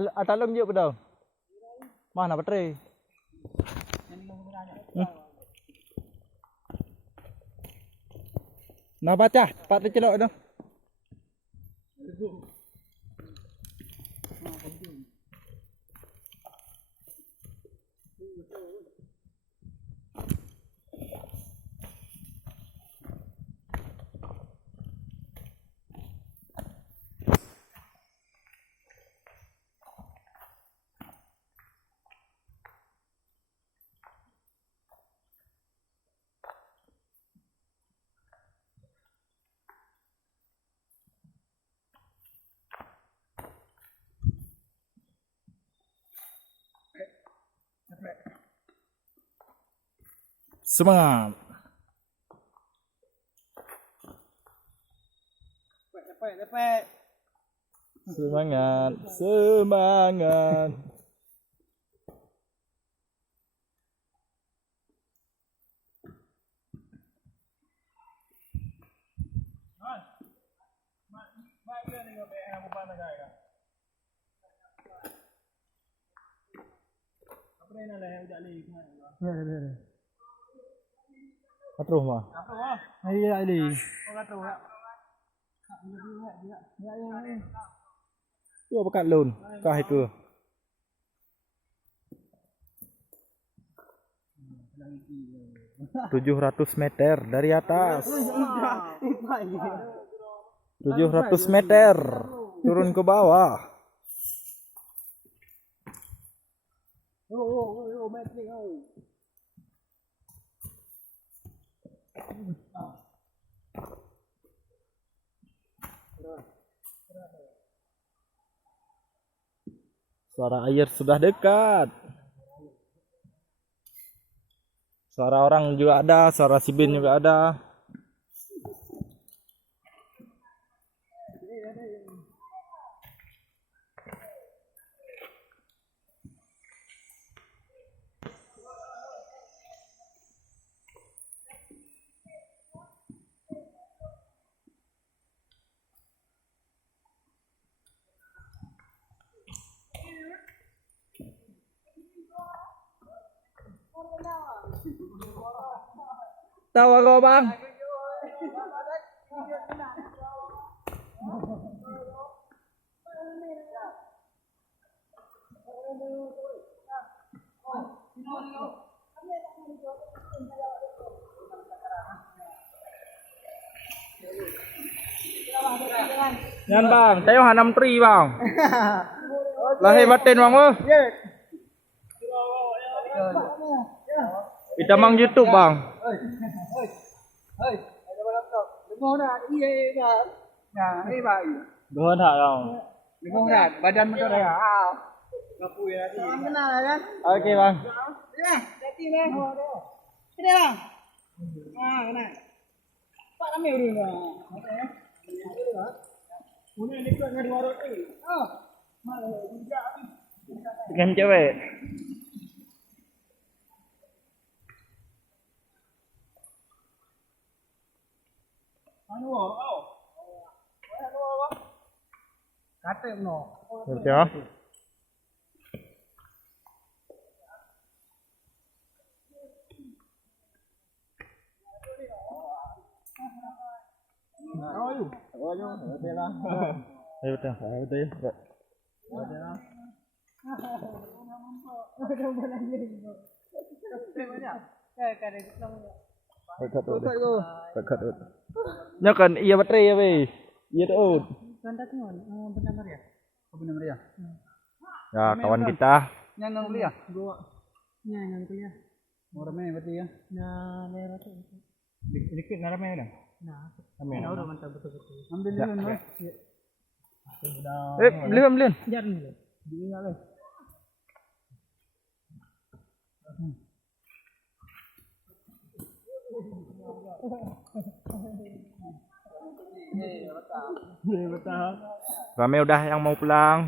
Talong yuk betul. Mana baterai? Nah baca, Pak celok itu. Semangat. Semangat, semangat. Katruh mah. Iya ini. Cua pekat lun, kah itu. Wow. 700 meter dari atas. 700 meter turun ke bawah. Suara air sudah dekat. Suara orang juga ada, suara sibin juga ada. Tahu aku bang? Yan bang, tayo hanam tree bang. Lahir batin bang mo. Kita mang YouTube bang. Doon hả không? Đừng có badan mo dah. Oke bang. Sini bang. Ah, kena. Pak kami udah. Ini dekat dengan warung ni. Oh. Game cewek. Anu oh. Kate no. Betul. Betul lah. Betul. Betul. Nya kan iya baterai ya be. Iya tuh. Benar ya? Benar ya? Ya kawan kita. Yang kuliah? Gua. Yang kuliah. Mau ramai berarti ya? Nah, daerah tu. Dikit ramai dah. Nah, ramai. Udah mantap betul-betul. Ambil dulu no. Beli. Jangan dulu. Diingat le. Ramai udah yang mau pulang.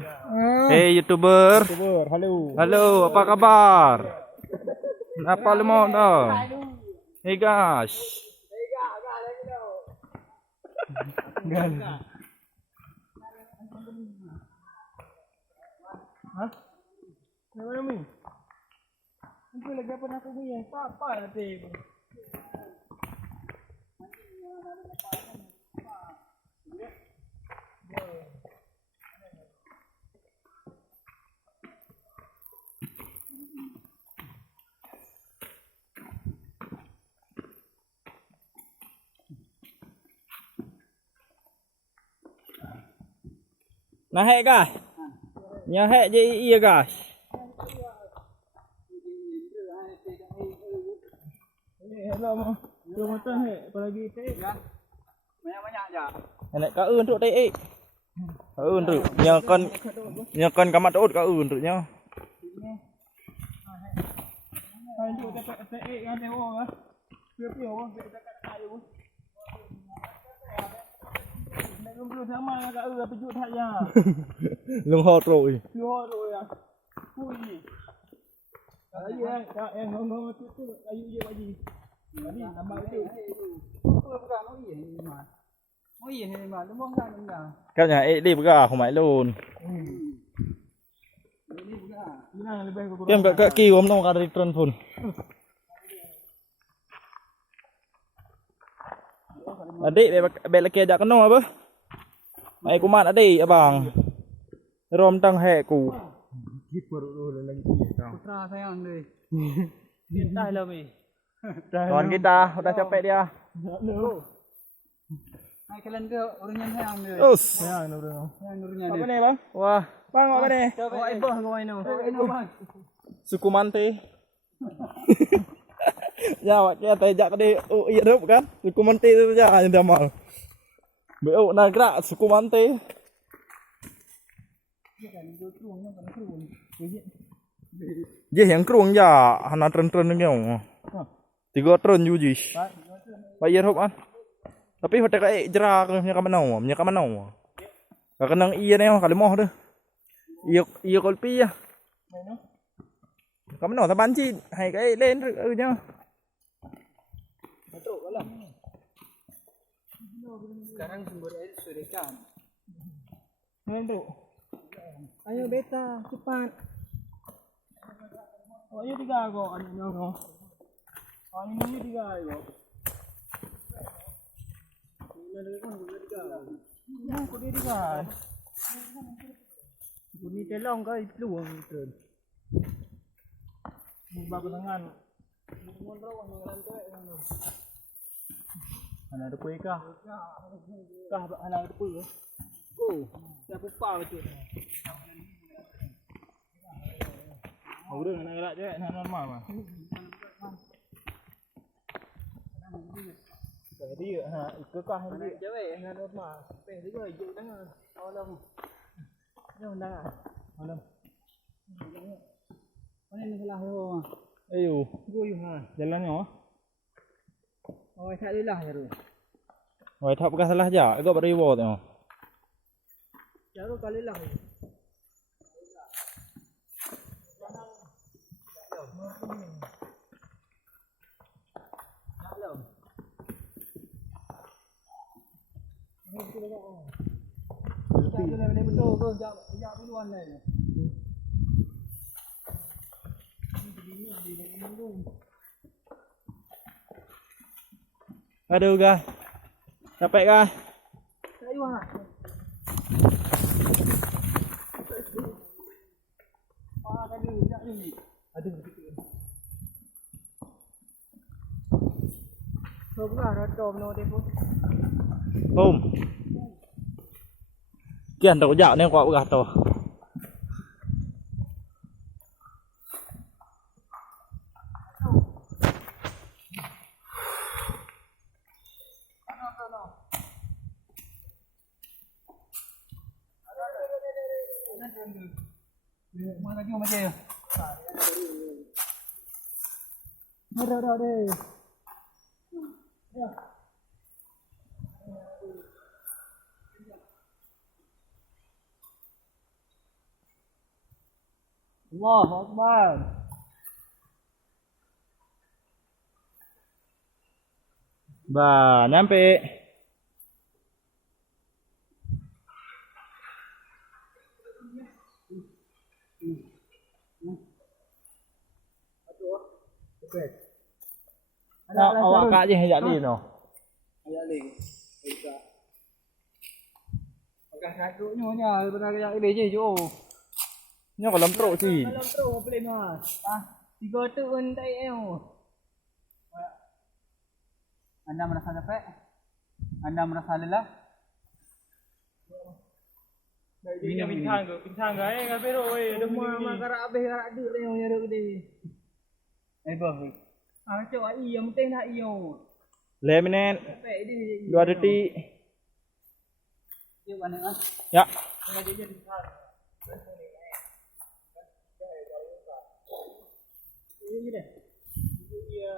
Hey YouTuber. Halo. Halo, apa kabar? Apa lu mau dong? Hey guys. ni. Itu lagi apa nak aku ni? Apa nanti? Nah hek guys. Nya hek je iya guys. Hello, tu macam hek, apalagi teh ya. Banyak-banyak aja. Nek ka eun tu teh. Ka eun tu. Nya kan kamat ut ka eun tu nya. Hai tu teh kan teh oh. Piu-piu oh, teh kat kayu. Nek belum sama ka eun apa jut hak ya. Lung ho rồi. Yo rồi à. Ui. Ayo em ngomong tu ayo je baji. Jadi nama itu. Bukan oh iya ni mah. Oh iya ni mah, lu mau kan enggak. Các nhà ê đi bữa không phải luôn. Ini bukan. Ini lebih ke Kem ka kiu om nong ka ri tron phun. Adik be la kia jak no apa? Mai kumat adik abang. Rom tang he ku. Putra sayang deh. Cinta lah mi. Kawan kita udah capek dia. Hai kalian ke orangnya sayang deh. Us. Sayang orangnya Apa nih bang? Wah, bang apa nih? Oh iboh kau ini. Ini bang. Suku Mante. Ya wak kia tay jak đi iya đớp kan. Suku Mante tu ja yang damal. Be na gerak suku Mante. Dia yang kerung ya, hana tren-tren ni ngau. 3 tren ju ji. Bayar hop an. Tapi hotel ka jerak nya ka manau, nya ka manau. Ka kenang iya ni ka lemoh tu. Iya kolpi ya. Ka manau ta ban chi, hai ka lên nya. Sekarang sumber air sudah kan. Nanti. Ayo beta cepat. Oh ayo 3 kok anaknya kok. Ini 3 kok. Ini kan 3. Ya kok dia 3. Bunyi telong kau peluang tu. Buka tangan. Mengontrol dengan cewek kan. Ana ada kuih kah? Kah ana ada kuih. Oh, siapa pau tu? Oh, udah nak gerak je, nak normal mah. Jadi ha, ikut kah ini cewek nak normal. Sampai juga hijau tangan. Alam. Jom dah. Alam. Mana ni salah yo. Ayo, Gue ha. jalan yo. Oh, tak lelah ya tu. Wai thap ka salah ja, go bari wo tu. Jauh kali lah. Aduh guys. Capek guys. Không. Kian tàu dạo nên quả gạt tàu. Mana lagi macam ni? Dah deh. Allahu Akbar. Bah, nyampe. Awak kak je hajak ni no. Ayat leh. Pakai saduknya nya benar yang ini je jo. Nya kalau teruk sih. Kalau terus boleh mas. Tiga tu pun tak eo. Anda merasa capek? Anda merasa lelah? Minum pincang ke pero demam karak habis karak duk dia punya duk gede. Bah. Cok ai yang penting nak iyo. 5 minit. Capek dia. 2 detik. Yuk mana ah? Ya. Ini deh. Iya.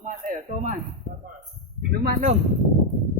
Man, tu man. Minuman dong.